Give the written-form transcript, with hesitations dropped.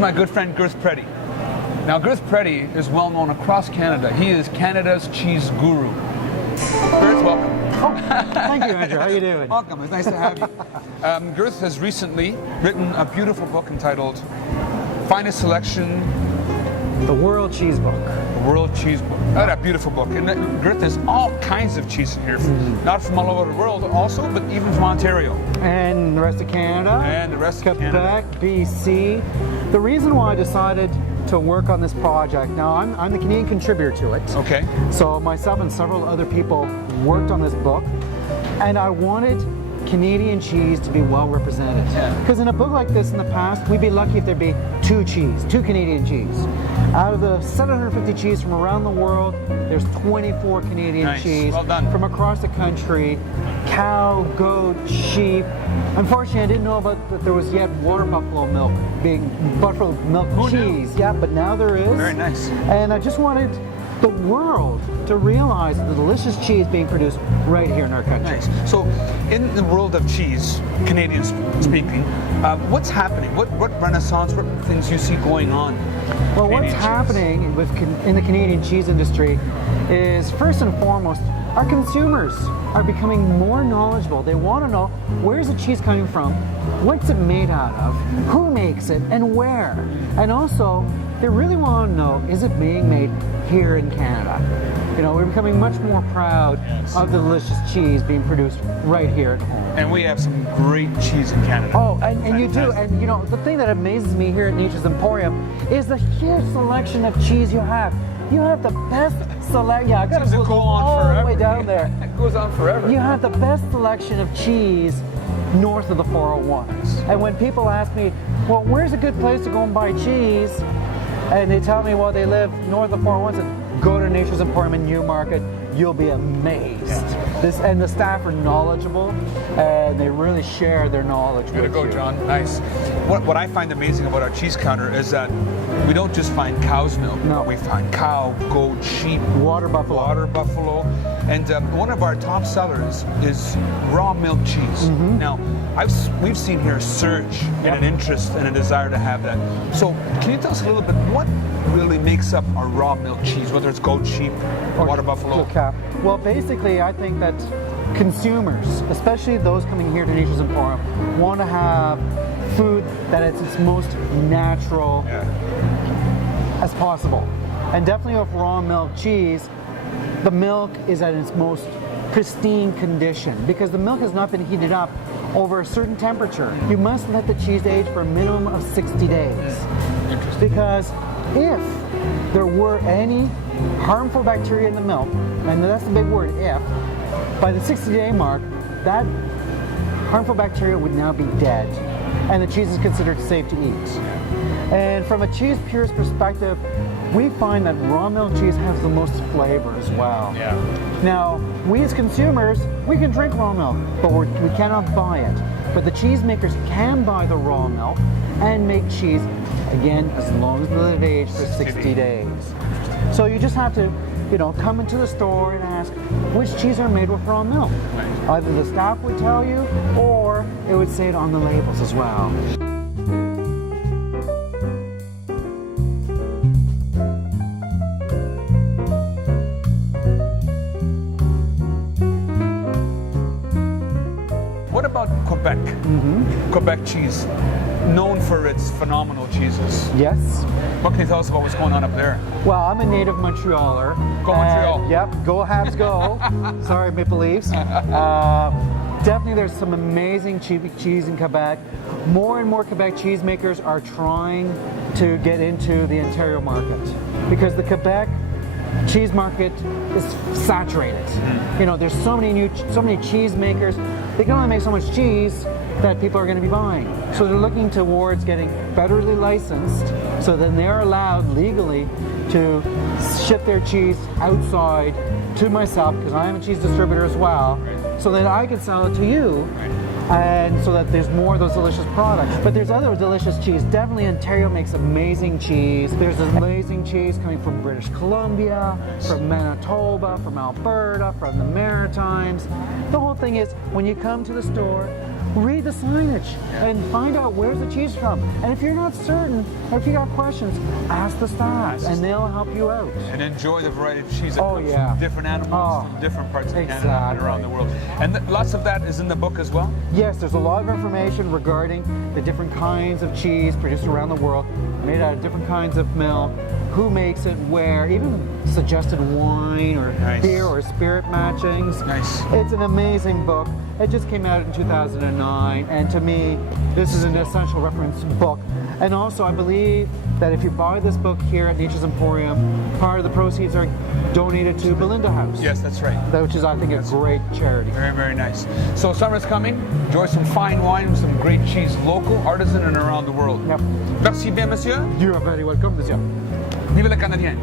my good friend Gurth. Now, Gurth is well known across Canada. He is Canada's cheese guru. Gurth, welcome. Oh, thank you, Andrew. How you doing? Welcome. It's nice to have you. Gurth has recently written a beautiful book entitled Finest Selection. The World Cheese Book. The World Cheese Book. Oh, that beautiful book. And Gurth has all kinds of cheese in here, not from all over the world also, but even from Ontario. And the rest of Canada. And the rest of Quebec, Canada. BC. The reason why I decided to work on this project, now I'm the Canadian contributor to it. Okay. So myself and several other people worked on this book, and I wanted Canadian cheese to be well represented. Because in a book like this in the past, we'd be lucky if there'd be two Canadian cheese. Out of the 750 cheese from around the world, there's 24 Canadian cheese well done. from across the country. Cow, goat, sheep. Unfortunately, I didn't know about that there was yet water buffalo milk being buffalo milk cheese. Yeah, but now there is. Very nice. And I just wanted the world to realize the delicious cheese being produced right here in our country. Nice. So, in the world of cheese, Canadian speaking, what's happening? What renaissance, what things you see going on? Well, what's happening in the Canadian cheese industry is, first and foremost, our consumers are becoming more knowledgeable. They want to know, where's the cheese coming from, what's it made out of, who makes it, and where. And also, they really want to know, is it being made here in Canada? You know, we're becoming much more proud of the delicious cheese being produced right here at home. And we have some great cheese in Canada. Oh, and you do. And you know, the thing that amazes me here at Nature's Emporium is the huge selection of cheese you have. You have the best selection. Yeah, I got to go all the way down there. It goes on forever. You have the best selection of cheese north of the 401. And when people ask me, well, where's a good place to go and buy cheese? And they tell me, well, they live north of the 401, and go to Nature's Emporium in Newmarket, you'll be amazed. And the staff are knowledgeable, and they really share their knowledge with you. Way to go, John. Nice. What I find amazing about our cheese counter is that we don't just find cow's milk, but we find cow, goat, sheep, water buffalo. And one of our top sellers is raw milk cheese. Now, we've seen here a surge in an interest and a desire to have that. So, can you tell us a little bit what really makes up our raw milk cheese, whether it's goat, sheep, or water buffalo? Well, basically, I think that consumers, especially those coming here to Nature's Emporium, want to have food that it's its most natural as possible. And definitely with raw milk cheese, the milk is at its most pristine condition because the milk has not been heated up over a certain temperature. You must let the cheese age for a minimum of 60 days. Because if there were any harmful bacteria in the milk, and that's the big word, if, by the 60-day mark, that harmful bacteria would now be dead, and the cheese is considered safe to eat. And from a cheese purist perspective, we find that raw milk cheese has the most flavor as well. Now, we as consumers, we can drink raw milk, but we cannot buy it. But the cheesemakers can buy the raw milk and make cheese, again, as long as it's aged for 60 days. So you just have to, you know, come into the store and ask which cheese are made with raw milk. Either the staff would tell you, or it would say it on the labels as well. What about Quebec? Quebec cheese, known for its phenomenal cheeses. Yes. What can you tell us about what's going on up there? Well, I'm a native Montrealer. Go Montreal. Yep, go Habs go. Sorry, Maple Leafs. Definitely there's some amazing cheese in Quebec. More and more Quebec cheesemakers are trying to get into the Ontario market because the Quebec cheese market is saturated. You know, there's so many cheesemakers. They can only make so much cheese that people are going to be buying. So they're looking towards getting federally licensed, so then they're allowed legally to ship their cheese outside to myself, because I am a cheese distributor as well, so that I can sell it to you, and so that there's more of those delicious products. But there's other delicious cheese. Definitely Ontario makes amazing cheese. There's amazing cheese coming from British Columbia, from Manitoba, from Alberta, from the Maritimes. The whole thing is, when you come to the store, read the signage and find out where's the cheese from. And if you're not certain, or if you got questions, ask the staff and they'll help you out. And enjoy the variety of cheese that Oh, comes yeah. from different animals from different parts of Canada and around the world. And lots of that is in the book as well? Yes, there's a lot of information regarding the different kinds of cheese produced around the world, made out of different kinds of milk, who makes it where, even suggested wine or beer or spirit matchings. Nice. It's an amazing book. It just came out in 2009, and to me, this is an essential reference book. And also, I believe that if you buy this book here at Nature's Emporium, part of the proceeds are donated to Belinda House. Yes, that's right. Which is, I think, a great charity. Very, very nice. So summer's coming. Enjoy some fine wine, some great cheese, local, artisan, and around the world. Yep. Merci bien, monsieur. You are very welcome, monsieur. Vive le Canadien.